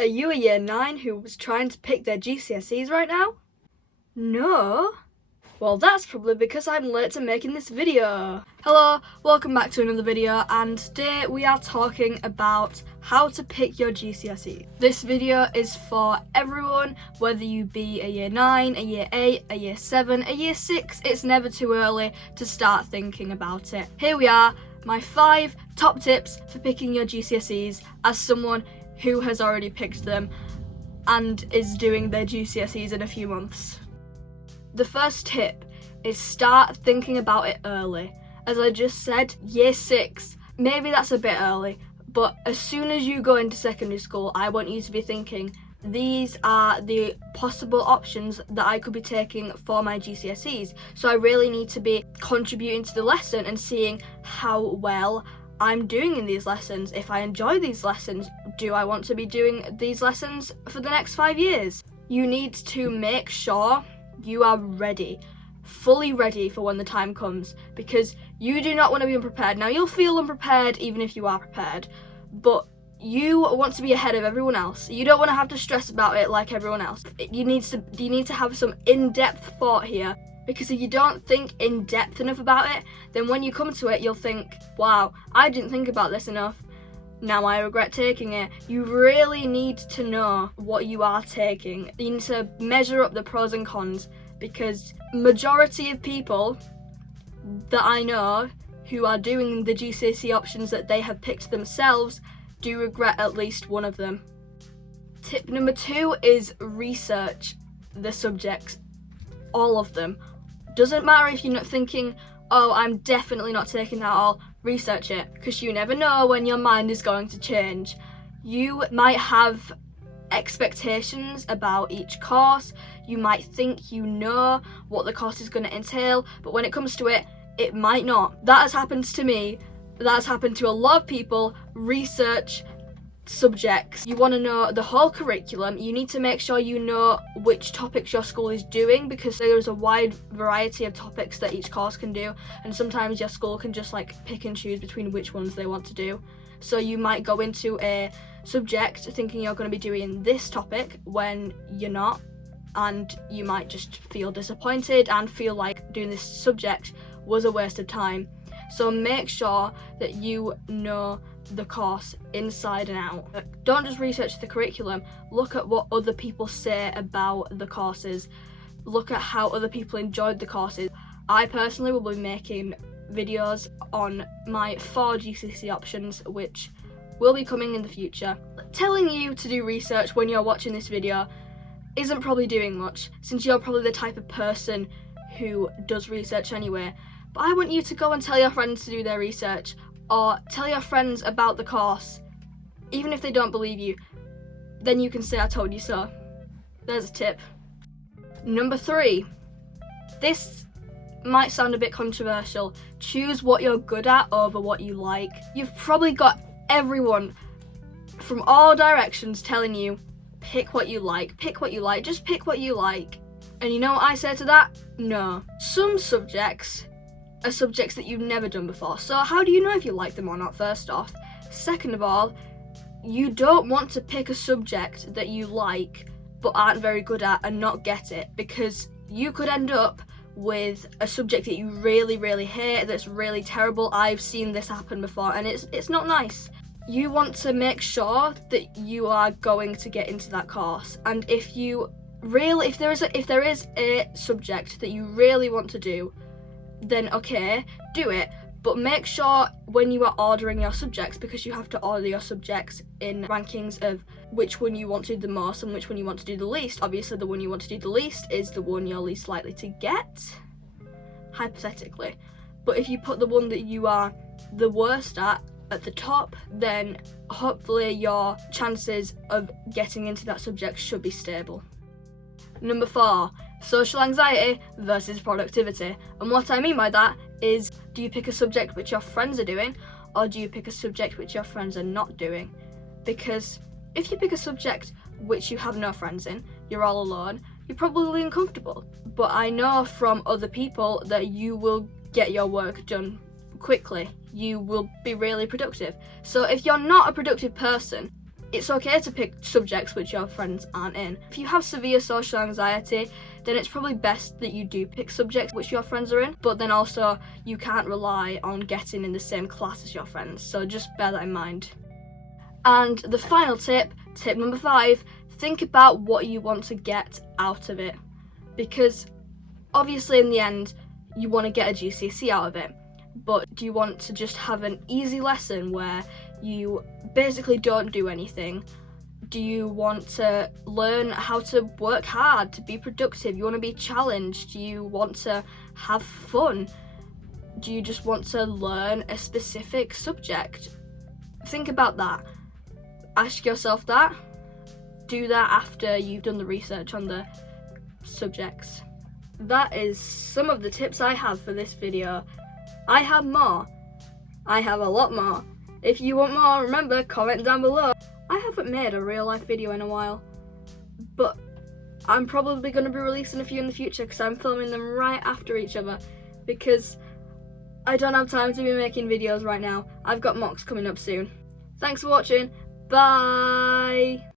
Are you a year 9 who was trying to pick their GCSEs right now? No? Well, that's probably because I'm late to making this video. Hello, welcome back to another video, and today we are talking about how to pick your GCSE. This video is for everyone, whether you be a year 9, a year 8, a year 7, a year 6, it's never too early to start thinking about it. Here we are, my 5 top tips for picking your GCSEs as someone who has already picked them and is doing their GCSEs in a few months. The first tip is start thinking about it early. As I just said, year 6, maybe that's a bit early, but as soon as you go into secondary school, I want you to be thinking, these are the possible options that I could be taking for my GCSEs. So I really need to be contributing to the lesson and seeing how well I'm doing in these lessons. If I enjoy these lessons, do I want to be doing these lessons for the next 5 years? You need to make sure you are ready, fully ready for when the time comes, because you do not want to be unprepared. Now, you'll feel unprepared even if you are prepared, but you want to be ahead of everyone else. You don't want to have to stress about it like everyone else. You need to have some in-depth thought here, because if you don't think in depth enough about it, then when you come to it, you'll think, wow, I didn't think about this enough. Now I regret taking it. You really need to know what you are taking. You need to measure up the pros and cons, because majority of people that I know who are doing the GCSE options that they have picked themselves do regret at least one of them. Tip number 2 is research the subjects, all of them. Doesn't matter if you're not thinking, oh, I'm definitely not taking that all. Research it, because you never know when your mind is going to change. You might have expectations about each course. You might think you know what the course is going to entail, but when it comes to it, it might not. That has happened to me. That has happened to a lot of people. Research subjects. You want to know the whole curriculum. You need to make sure you know which topics your school is doing, because there's a wide variety of topics that each course can do, and sometimes your school can just like pick and choose between which ones they want to do. So you might go into a subject thinking you're going to be doing this topic when you're not, and you might just feel disappointed and feel like doing this subject was a waste of time. So make sure that you know the course inside and out. Don't just research the curriculum, look at what other people say about the courses, look at how other people enjoyed the courses. I personally will be making videos on my 4 GCSE options, which will be coming in the future. Telling you to do research when you're watching this video isn't probably doing much, since you're probably the type of person who does research anyway, but I want you to go and tell your friends to do their research, or tell your friends about the course. Even if they don't believe you, then you can say I told you so. There's a tip. Number 3. This might sound a bit controversial. Choose what you're good at over what you like. You've probably got everyone from all directions telling you, pick what you like, just pick what you like. And you know what I say to that? No. Some subjects are subjects that you've never done before. So how do you know if you like them or not, first off? Second of all, you don't want to pick a subject that you like but aren't very good at and not get it, because you could end up with a subject that you really, really hate, that's really terrible. I've seen this happen before, and it's not nice. You want to make sure that you are going to get into that course, and if there is a subject that you really want to do, then okay, do it. But make sure when you are ordering your subjects, because you have to order your subjects in rankings of which one you want to do the most and which one you want to do the least. Obviously, the one you want to do the least is the one you're least likely to get, hypothetically. But if you put the one that you are the worst at the top, then hopefully your chances of getting into that subject should be stable. Number 4, social anxiety versus productivity. And what I mean by that is, do you pick a subject which your friends are doing, or do you pick a subject which your friends are not doing? Because if you pick a subject which you have no friends in, you're all alone, you're probably uncomfortable. But I know from other people that you will get your work done quickly. You will be really productive. So if you're not a productive person, it's okay to pick subjects which your friends aren't in. If you have severe social anxiety, then it's probably best that you do pick subjects which your friends are in, but then also you can't rely on getting in the same class as your friends, so just bear that in mind. And the final tip number 5, think about what you want to get out of it, because obviously in the end you want to get a GCSE out of it, but do you want to just have an easy lesson where you basically don't do anything? Do you want to learn how to work hard, to be productive? You want to be challenged? Do you want to have fun? Do you just want to learn a specific subject? Think about that. Ask yourself that. Do that after you've done the research on the subjects. That is some of the tips I have for this video. I have more. I have a lot more. If you want more, remember, comment down below. I haven't made a real life video in a while, but I'm probably going to be releasing a few in the future because I'm filming them right after each other, because I don't have time to be making videos right now. I've got mocks coming up soon. Thanks for watching. Bye!